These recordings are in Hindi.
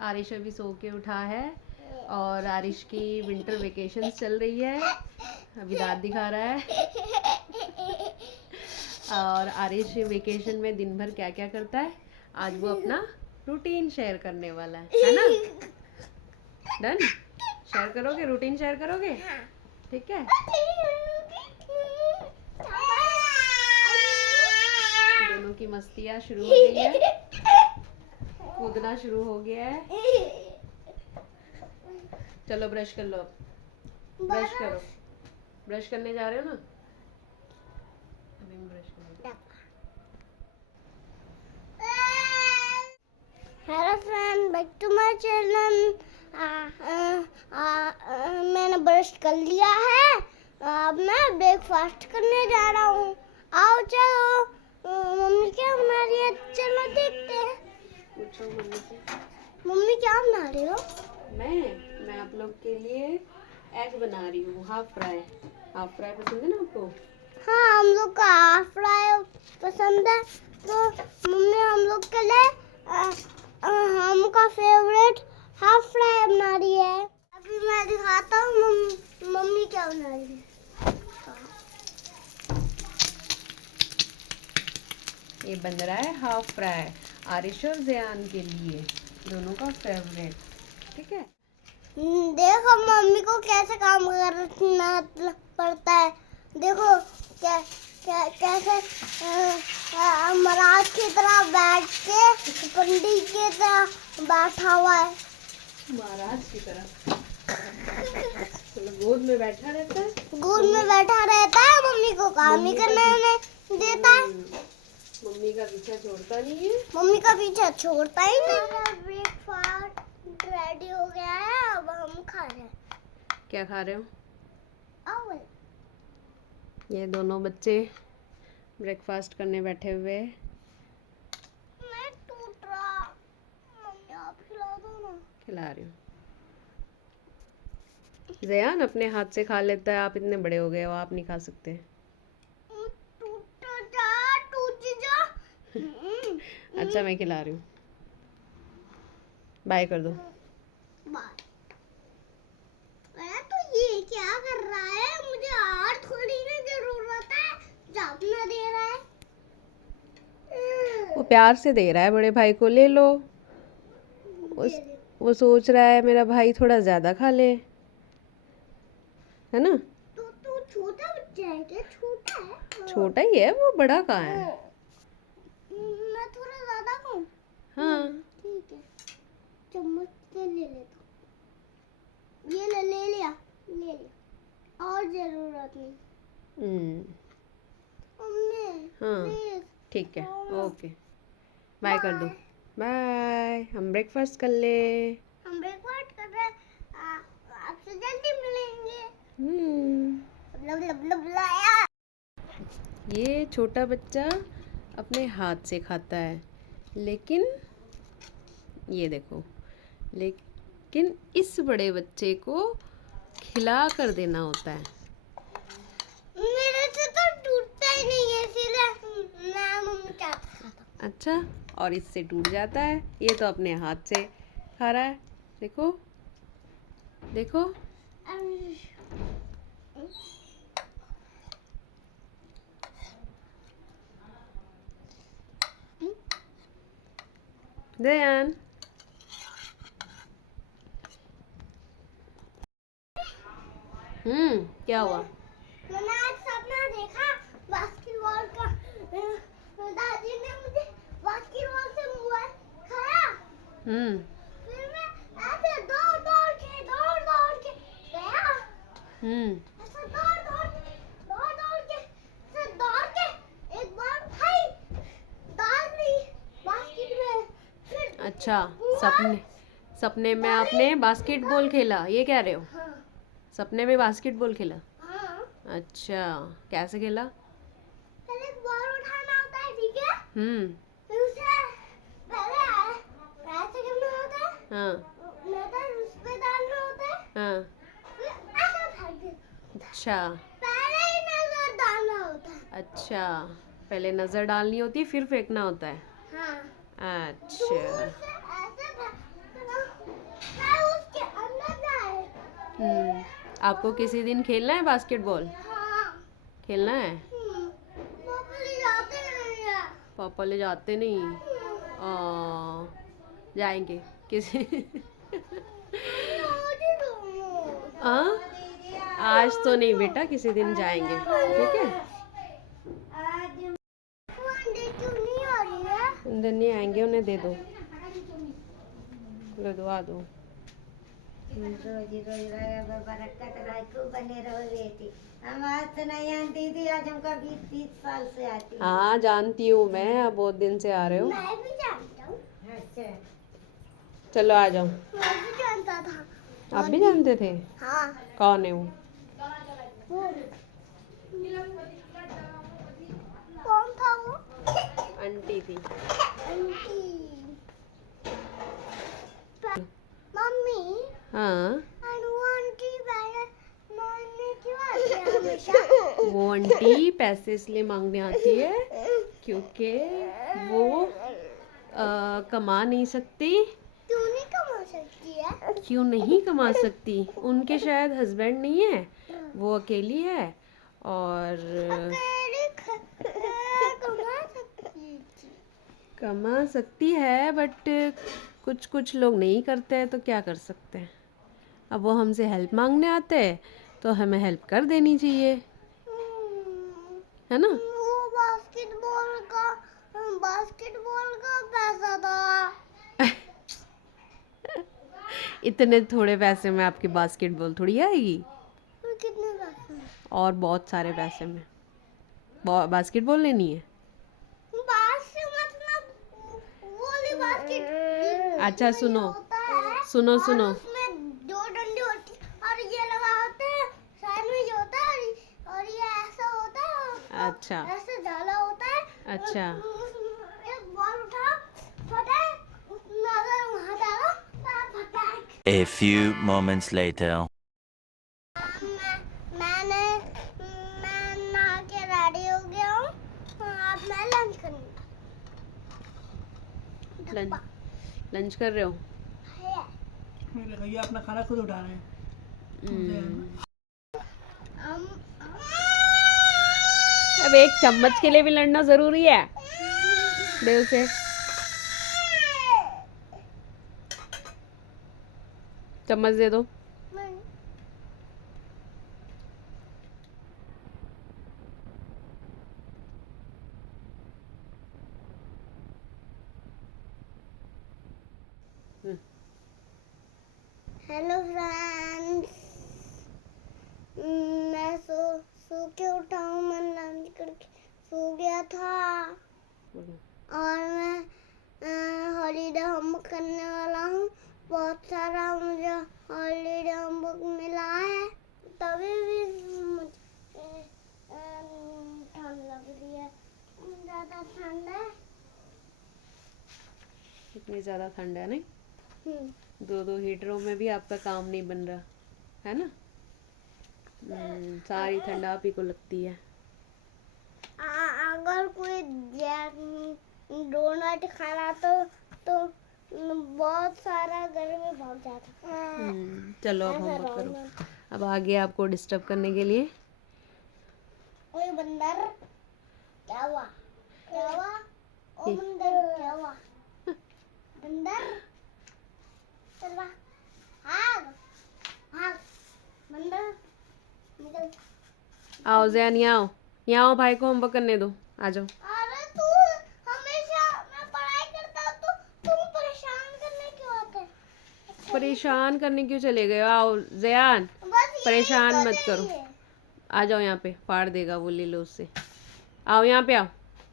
आरिश अभी सो के उठा है और आरिश की विंटर वेकेशन चल रही है। अभी दांत दिखा रहा है। और आरिश वेकेशन में दिन भर क्या क्या करता है आज वो अपना रूटीन शेयर करने वाला है ना? डन? शेयर करोगे? रूटीन शेयर करोगे? ठीक है। दोनों की मस्तियाँ शुरू हो गई है, कूदना शुरू हो गया है। चलो ब्रश कर लो, ब्रश करो। ब्रश करने जा रहे हो ना? अभी मैं ब्रश करूँ। Hello friend, back to my channel. मैंने ब्रश कर लिया है। अब मैं ब्रेकफास्ट करने जा रहा हूँ। आओ चलो, मम्मी क्या बना रही है, चलो देखते हैं। पूछो मम्मी से। मम्मी क्या बना रही हो? मैं आप लोग के लिए एग बना रही हूँ, हाफ फ्राई। हाफ फ्राई पसंद है ना आपको? हाँ, हम लोग का हाफ फ्राई पसंद है। तो मम्मी हम लोग के लिए हमका फेवरेट हाफ फ्राई बना रही है। अभी मैं दिखाता हूँ मम्मी क्या बना रही है। ये बन रहा है हाफ फ्राई आरिश और ज़यान के लिए, दोनों का फेवरेट। ठीक है। देखो मम्मी को कैसे काम करना पड़ता है। देखो कैसे महाराज की तरह बैठ के पंडित की तरह बैठा हुआ है। महाराज की तरह गोद में बैठा रहता है। गोद में बैठा रहता है, मम्मी को काम ही करने नहीं देता है। मम्मी का पीछा छोड़ता नहीं है। मम्मी का पीछा छोड़ता ही नहीं। ब्रेकफास्ट रेडी हो गया है, अब हम खा रहे हैं। क्या खा रहे हो? आओ। ये दोनों बच्चे ब्रेकफास्ट करने बैठे हुए। मैं टूट रहा। मम्मी आप खिला दो ना। खिला रही हूँ। ज़यान अपने हाथ से खा लेता है, आप इतने बड़े हो गए हो, आप नहीं खा सकते। टूट जा। अच्छा मैं खिला रही हूँ। बाय कर दो। तो ये क्या कर रहा है? मुझे और थोड़ी ना जरूरत है, जापना दे रहा है। वो प्यार से दे रहा है, बड़े भाई को ले लो। वो सोच रहा है मेरा भाई थोड़ा ज्यादा खा ले, है ना? तो छोटा बच्चा है क्या? छोटा है? छोटा ही है वो, बड़ा कहाँ है? मैं थोड़ा ज्यादा खाऊं? हाँ ठीक है, चम्मच से ले लेता हूँ। ये ले लिया और जरूरत नहीं। मम्मी हाँ प्लीज। ठीक है, ओके बाय कर दो। बाय, हम ब्रेकफास्ट कर ले। हम ब्रेकफास्ट कर रहे हैं, आपसे जल्दी मिलेंगे। ये छोटा बच्चा अपने हाथ से खाता है, लेकिन ये देखो, लेकिन इस बड़े बच्चे को खिला कर देना होता है। मेरे से तो टूटता ही नहीं है, इसीलिए मैं मम्मी का खाता हूं। अच्छा, और इससे टूट जाता है। ये तो अपने हाथ से खा रहा है, देखो देखो। ज़यान क्या हुआ? मैंने आज सपना देखा बास्केटबॉल का। दादी ने मुझे बास्केटबॉल से मोबाइल खाया। फिर मैं ऐसे दौड़ दौड़ के गया। ऐसे दौड़ के एक बार उठाई, डाल दी बास्केट में। फिर अच्छा, सपने में आपने बास्केटबॉल खेला, ये कह रहे हो? हाँ सपने में बास्केटबॉल खेला? हाँ। अच्छा, कैसे खेला? पहले एक बॉल उठाना होता है, ठीक है? फिर उसे पहले ऐसे करना होता है। नजर उस पे डालना होता है। फिर ऐसे उठा के। अच्छा पहले ही नजर डालना होता है। अच्छा, पहले नजर डालनी होती है फिर फेंकना होता है। हाँ। अच्छा दूर से ऐसे फेंकना आपको किसी दिन खेलना है बास्केटबॉल? हाँ। खेलना है? पापा ले जाते नहीं है। पापा ले जाते नहीं? जाएंगे किसी हाँ, आज तो नहीं बेटा, किसी दिन जाएंगे, ठीक है? नहीं आ रही है। अंदर नहीं आएंगे, उन्हें दे दो, लदवा दो। रोज रोज बरकत राय को बने रहो बेटी। हम आज तो नहीं आती थी, आज हमका 20-30 साल से आती है। हाँ जानती हूँ मैं, आप बहुत दिन से आ रहे हो। मैं भी जानता हूँ। अच्छा, चलो आ जाओ। मैं भी जानता था। आप भी जानते थे? हाँ। कौन है वो? कौन था वो? आंटी थी। आंटी। मम्मी। हाँ, वो आंटी मारने क्यों आती है हमेशा? वो आंटी पैसे इसलिए मांगने आती है क्योंकि वो कमा नहीं सकती। क्यों नहीं कमा सकती है? क्यों नहीं कमा सकती? उनके शायद हस्बैंड नहीं है, वो अकेली है और अकेले कमा सकती थी। कमा सकती है, बट कुछ कुछ लोग नहीं करते हैं, तो क्या कर सकते हैं। अब वो हमसे हेल्प मांगने आते हैं तो हमें हेल्प कर देनी चाहिए, है ना? वो बास्केटबॉल का पैसा था। इतने थोड़े पैसे में आपकी बास्केटबॉल थोड़ी आएगी। और कितने पैसे? और बहुत सारे पैसे में बास्केटबॉल लेनी है। मतलब वॉली बास्केट। अच्छा सुनो होता है सुनो और सुनो, उसमें 2 डंडे होती और ये लगा होते हैं साइड में, ये होता है और ये ऐसा होता है। अच्छा ऐसे डाला होता है। अच्छा एक बॉल उठा, फटाक उसमें अगर वहाँ डाला फटाक। A few moments later. मैं नहा के रेडी हो गया हूँ। अब मैं लंच करूँगा। लंच कर रहे हो? ये अपना खाना खुद उठा रहे हैं। अब एक चम्मच के लिए भी लड़ना जरूरी है? दे उसे। चम्मच दे दो। हेलो फ्रेंड्स, मैं सो के उठा हूँ। मैं लंच करके सो गया था और मैं हॉलीडे होमवर्क करने वाला हूँ। बहुत सारा मुझे हॉलीडे होमवर्क मिला है, तभी भी मुझे ठंड लग रही है। ज़्यादा ठंड है। इतनी ज़्यादा ठंड है नहीं? 2 हीटरों में भी आपका काम नहीं बन रहा है ना? सारी ठंड आप ही को लगती है। अगर कोई डोनट खाना तो बहुत सारा घर में भाग जाता। चलो अब होमवर्क करो। अब आगे आपको डिस्टर्ब करने के लिए ओए बंदर, क्या हुआ? क्या हुआ? ओ बंदर, क्या हुआ? बंदर, चल भाग, भाग, बंदर, निकल। आओ जैन, यहाँ आओ, भाई को होमवर्क करने दो, आ जाओ। अरे तू हमेशा मैं पढ़ाई करता हूँ तो तुम परेशान करने क्यों आते? परेशान करने क्यों चले गए? आओ जयान, बस यही परेशान वजह मत करो। ही है। आ जाओ यहाँ पे, फाड़ देगा वो, ले लो उससे। आओ यहाँ पे, आओ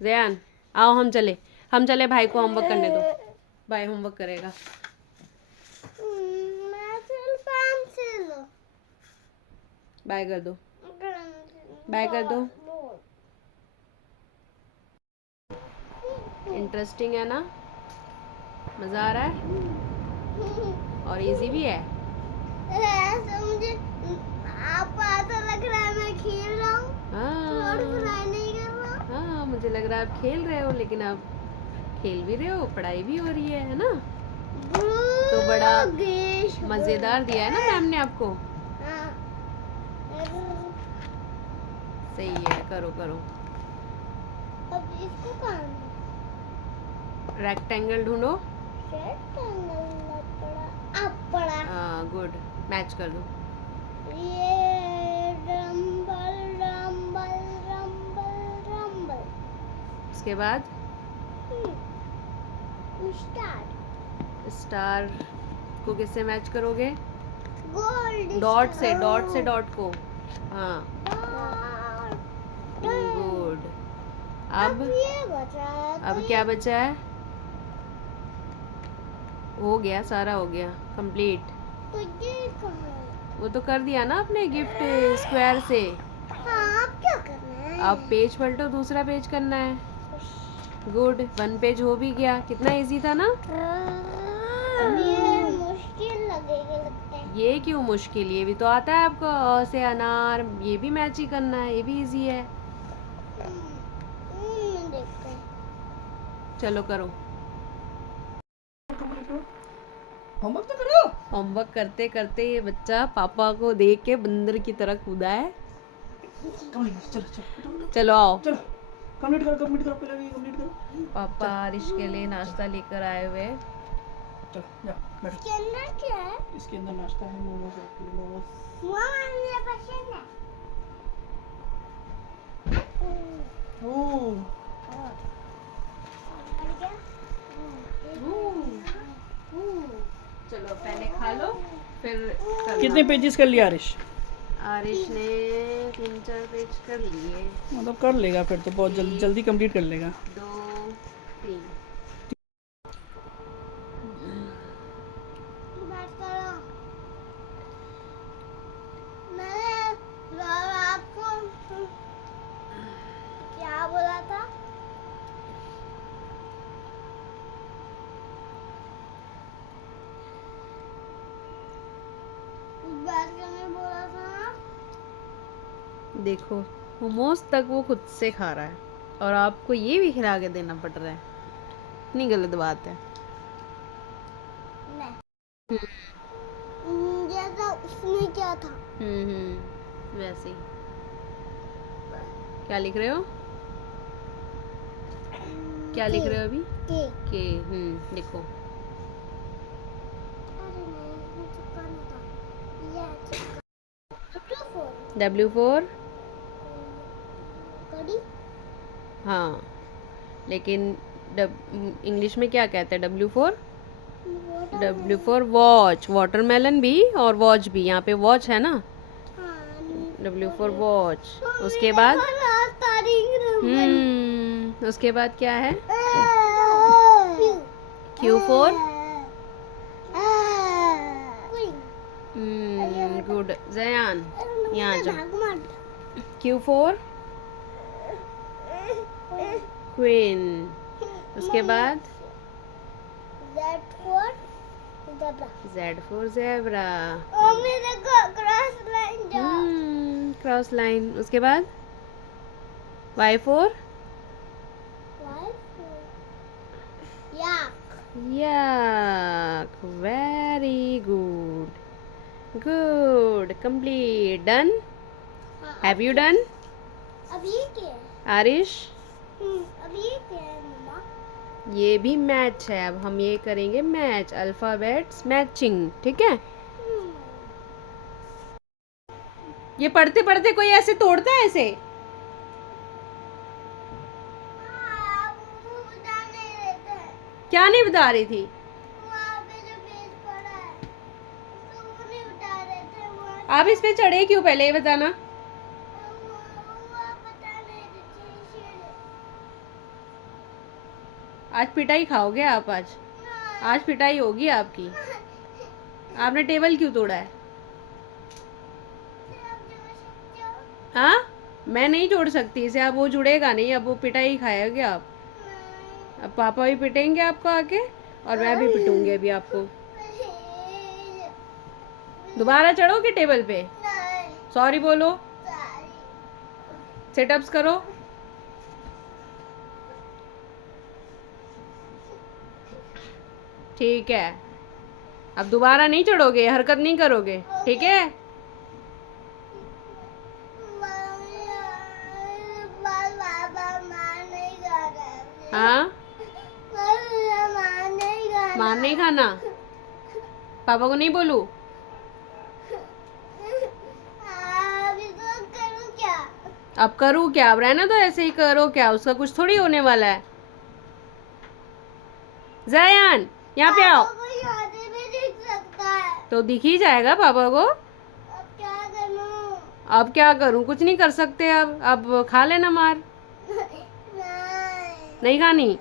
जयान, आओ हम चले भाई को होमवर्क करने दो। भाई होमवर्क करेगा। मैं पेंसिल बाय कर दो, बाय कर दो। इंटरेस्टिंग है ना? मज़ा आ रहा है और इजी भी है। ऐसा मुझे आपको ऐसा लग रहा है मैं खेल रहा हूँ और पढ़ाई नहीं कर रहा। हाँ, मुझे लग रहा है आप खेल रहे हो, लेकिन आप खेल भी रहे हो, पढ़ाई भी हो रही है ना? तो बड़ा मज़ेदार दिया है ना मैम ने आपको? सही है, करो करो। अब इसको कहाँ रेक्टेंगल ढूंढो। रेक्टेंगल पड़ा, अब पड़ा। हाँ गुड, मैच कर दो। ये रंबल रंबल रंबल रंबल। उसके बाद स्टार। स्टार को किससे मैच करोगे? गोल्ड डॉट से, डॉट से डॉट को। हाँ डॉट। गुड। अब अब ये बचा है, अब क्या बचा है? हो गया, सारा हो गया कंप्लीट। तो ये कहाँ है? वो तो कर दिया ना आपने गिफ्ट स्क्वायर से। हाँ, अब क्या करना है? अब पेज पलटो, दूसरा पेज करना है। गुड, 1 पेज हो भी गया। कितना इजी था ना? अब ये मुश्किल लगेगा लगता है। ये क्यों मुश्किल? ये भी तो आता है आपको, अ से अनार। ये भी मैच ही करना है, ये भी इजी है। देखते हैं। चलो करो। होमवर्क तो करो। होमवर्क करते करते ये बच्चा पापा को देख के बंदर की तरह कूदा है। कंप्लीट, चलो चलो चलो आओ। चलो कंप्लीट करो पहले भी कंप्लीट करो। पापा आरिश के लिए नाश्ता लेकर आए हुए। चलो जा बैठो। इसके अंदर क्या है? इसके अंदर नाश्ता है, मोमोज आपके लिए, मोमोज। मम्मा मुझे पसंद है। ओह और क्या? चलो पहले खा लो, फिर करना। कितने पेजेस कर लिया आरिश? आरिश ने 3-4 पेज कर लिए। मतलब कर लेगा फिर तो, बहुत जल्दी कंप्लीट कर लेगा। 2 3। बात करो। मैंने आपको क्या बोला था? बात करने बोला था। देखो, मोमोज तक वो खुद से खा रहा है और आपको ये भी खिला के देना पड़ रहा है। इतनी गलत बात है। नहीं। जैसा उसमें क्या था? वैसे ही। क्या लिख रहे हो? क्या लिख रहे हो अभी? केक। के लिखो। अरे नहीं, इसमें चिपकाना था। ये चिपका। W for कड़ी। हाँ, लेकिन इंग्लिश में क्या कहते हैं? W for watch. वाटरमेलन भी और वॉच भी। यहाँ पे वॉच है ना, W for वॉच। उसके बाद उसके बाद क्या है? Q for गुड जयान, यहाँ जाओ। Q for queen. उसके बाद Z for zebra। Cross line. उसके बाद Y for yak। Very good, good, complete, done. Have you done अब ये क्या है? आरिश? अब ये क्या है मम्मा? ये भी मैच है। अब हम ये करेंगे मैच, अल्फाबेट्स मैचिंग, ठीक है? ये पढ़ते पढ़ते कोई ऐसे तोड़ता है ऐसे? वो बता नहीं रहते हैं। क्या नहीं बता रही थी? वहाँ पे जो पेज पड़ा है उसको वो नहीं बता रहे थे। वहाँ आप इस पे चढ़े क्यों, पहले ये बताना। वो बता नहीं रहे थे इसलिए। आज पिटाई खाओगे आप। आज पिटाई होगी आपकी। आपने टेबल क्यों तोड़ा है? हाँ, मैं नहीं जोड़ सकती इसे। अब वो जुड़ेगा नहीं, अब वो पिटाई खाएगे आप। अब पापा भी पिटेंगे आपको आके, और मैं भी पिटूंगी अभी आपको। दोबारा चढ़ोगे टेबल पे? सॉरी बोलो, सिटअप्स करो। ठीक है, अब दोबारा नहीं चढ़ोगे, हरकत नहीं करोगे, ठीक है? मार नहीं खाना। पापा को नहीं बोलूं? अभी तो करूँ क्या? अब करूँ क्या? अब रहना तो ऐसे ही करो क्या, उसका कुछ थोड़ी होने वाला है। जायान यहाँ पे आओ। पापा को शादी में दिख सकता है। तो दिख ही जाएगा पापा को। अब क्या करूँ? अब क्या करूँ? कुछ नहीं कर सकते। अब खा लेना मार। नहीं खानी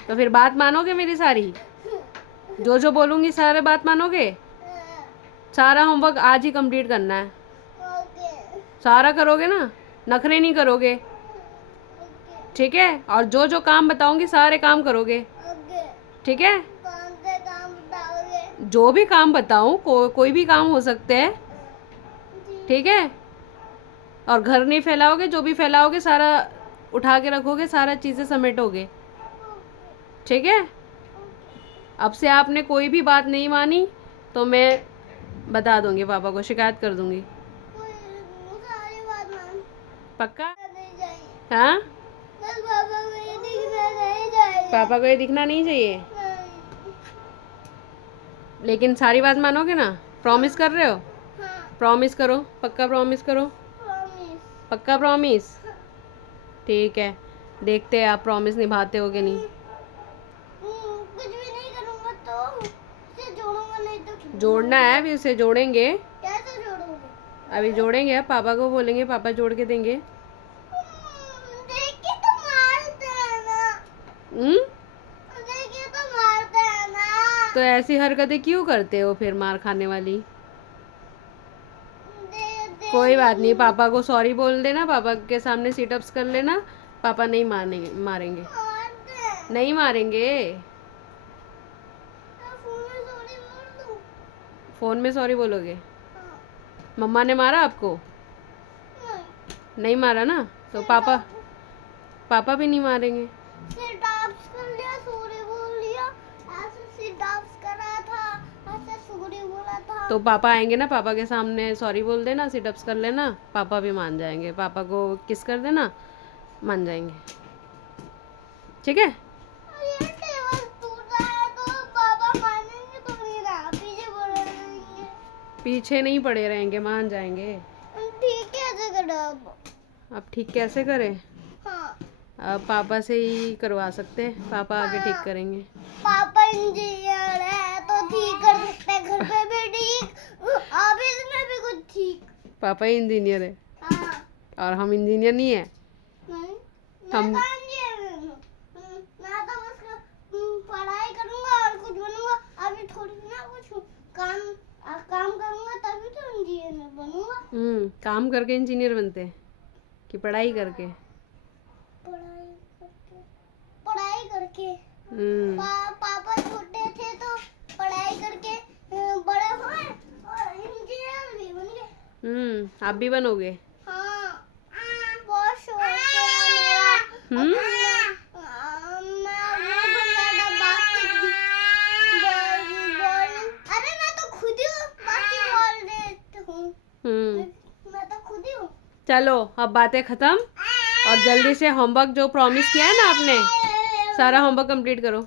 तो फिर बात मानोगे मेरी सारी? जो जो बोलूंगी सारे बात मानोगे? सारा होमवर्क आज ही कंप्लीट करना है। ओके सारा करोगे ना? नखरे नहीं करोगे, ठीक है? और जो जो काम बताऊंगी सारे काम करोगे, ओके। ठीक है? कौन से काम बताओगे? जो भी काम बताऊं, कोई भी काम हो सकते हैं, ठीक है? और घर नहीं फैलाओगे, जो भी फैलाओगे सारा उठा के रखोगे, सारा चीज़ें समेटोगे, ठीक है? अब से आपने कोई भी बात नहीं मानी तो मैं बता दूंगी, पापा को शिकायत कर दूंगी। सारी बात मान पक्का? नहीं चाहिए। हाँ, बस पापा को ये दिखना नहीं चाहिए। पापा को ये दिखना नहीं चाहिए, नहीं। लेकिन सारी बात मानोगे ना? प्रॉमिस कर रहे हो? हाँ प्रॉमिस करो, पक्का प्रॉमिस करो, प्रॉमिस। पक्का प्रॉमिस। ठीक है, देखते हैं आप प्रॉमिस निभाते हो कि नहीं। कुछ भी नहीं करूँगा तो इसे जोड़ूंगा, नहीं तो जोड़ना है, अभी उसे जोड़ेंगे। कैसे जोड़ूंगा? अभी जोड़ेंगे, अब पापा को बोलेंगे, पापा जोड़ के देंगे। देखिए तो मारते हैं ना। देखिए तो मारते हैं ना। तो ऐसी हरकतें क्यों करते हो फिर, मार खाने वाली? दे कोई बात नहीं, पापा को सॉरी बोल देना, पापा के सामने सिटअप्स कर लेना। पापा नहीं मारेंगे मारते हैं। नहीं मारेंगे। मैं फोन में सॉरी बोल दूँ? फोन में सॉरी बोलोगे? हाँ। मम्मा ने मारा आपको? नहीं। नहीं मारा ना, तो पापा भी नहीं मारेंगे। सिट अप्स कर लिया, सॉरी बोल लिया, ऐसे सिट अप्स करा था, ऐसे सॉरी बोला था। तो पापा आएंगे ना, पापा के सामने सॉरी बोल देना, सिटअप्स कर लेना, पापा भी मान जाएंगे। पापा को किस कर देना, मान जाएंगे, ठीक है? ये टेबल टूटा है तो पापा मानेंगे तो नहीं ना, पीछे पड़े रहेंगे। पीछे नहीं पड़े रहेंगे, मान जाएंगे। ठीक है ऐसे करो अब ठीक कैसे करें? हाँ। अब पापा से ही करवा सकते हैं, पापा आगे ठीक करेंगे। पापा इंजीनियर है तो ठीक कर सकते हैं, घर पे भी ठीक, ऑफिस में भी कुछ ठीक। पापा ही इंजीनियर है हाँ। और हम इंजीनियर नहीं है। नहीं, हम- मैं तो इंजीनियर हूँ। मैं तो बस पढ़ाई करूँगा और कुछ बनूँगा। अभी थोड़ी ना कुछ काम करूँगा तभी तो इंजीनियर बनूँगा। काम करके इंजीनियर बनते हैं कि पढ़ाई करके? पढ़ाई करके। पापा छोटे थे तो पढ़ाई करके बड़े हुए और इंजीनियर भी बन गए। आप भी बनोगे? हाँ, बहुत शौक है मेरा। मैं वो बनाना बास्केटबॉल। अरे मैं तो खुद ही बास्केटबॉल हूँ। मैं तो खुद ही हूँ। चलो अब बातें खत्म, और जल्दी से होमवर्क जो प्रॉमिस किया है ना आपने, सारा होमवर्क कंप्लीट करो।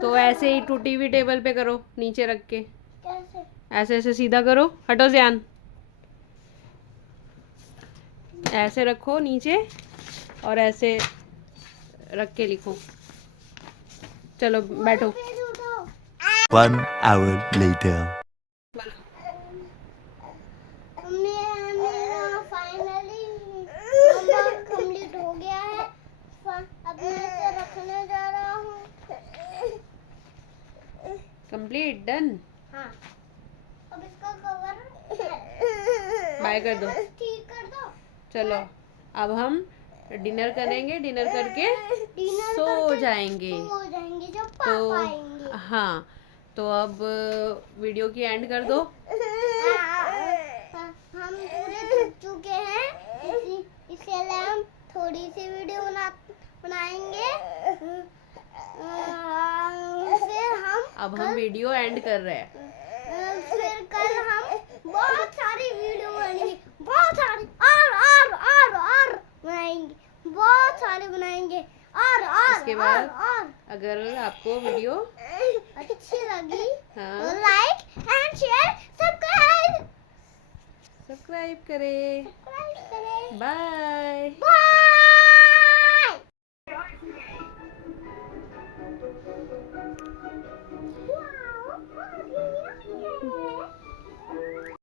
तो ऐसे ही टूटी हुई टेबल पे करो, नीचे रख के कैसे? ऐसे ऐसे सीधा करो। हटो ध्यान, ऐसे रखो नीचे और ऐसे रख के लिखो। चलो बैठो। पेज उठाओ। 1 hour later. मेरा फाइनली होमवर्क कंप्लीट हो गया है। अब मैं इसे रखने जा रहा हूँ। Complete done. हाँ। अब इसका कवर बाय कर दो। ठीक कर दो। चलो अब हम डिनर करेंगे, डिनर करके डिनर सो करके जाएंगे। सो जाएंगे जब तो पापा आएंगे। हाँ, तो अब वीडियो की एंड कर दो। हम पूरे थक चुके हैं, इसलिए हम थोड़ी सी वीडियो बनाएंगे। फिर अब हम वीडियो एंड कर रहे हैं। फिर कल हम बहुत सारी वीडियो बनाएंगे, बहुत सारी और बनाएंगे, बहुत सारे बनाएंगे। और उसके बाद और अगर आपको वीडियो अच्छी लगी हाँ तो like and share subscribe subscribe करें। करें। बाय।